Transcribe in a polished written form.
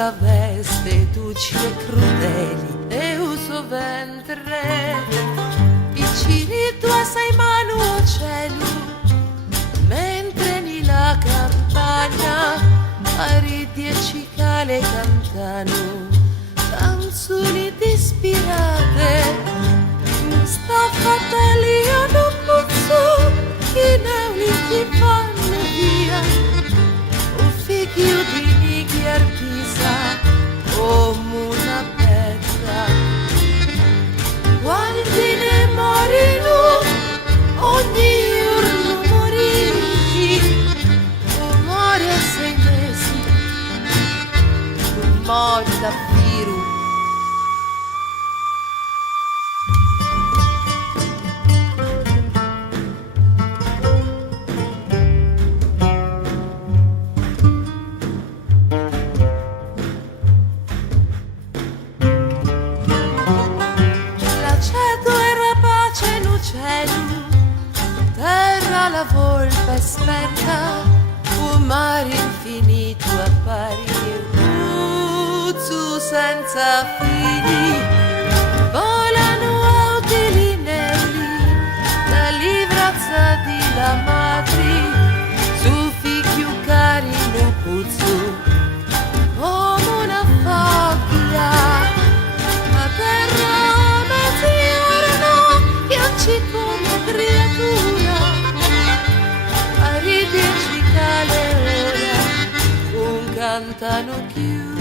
traveste duci e crudeli e uso ventre vicini tua sei mano o cielo mentre nella campagna aridi e cicale cantano canzoni dispirate sta fattalia non posso che neuli ti fanno via un figlio di nighi artisa come una pezza quanti ne morino ogni giorno morì un muore a 6 mesi un muore davvero. Terra la volpe spenta, un mare infinito apparir, puzzu senza fini, volano autilinelli, la livrazza di la madre, su figlio carino puzzu, come una foglia, a terra mezziorno, pianci come creatura. Cantano chiù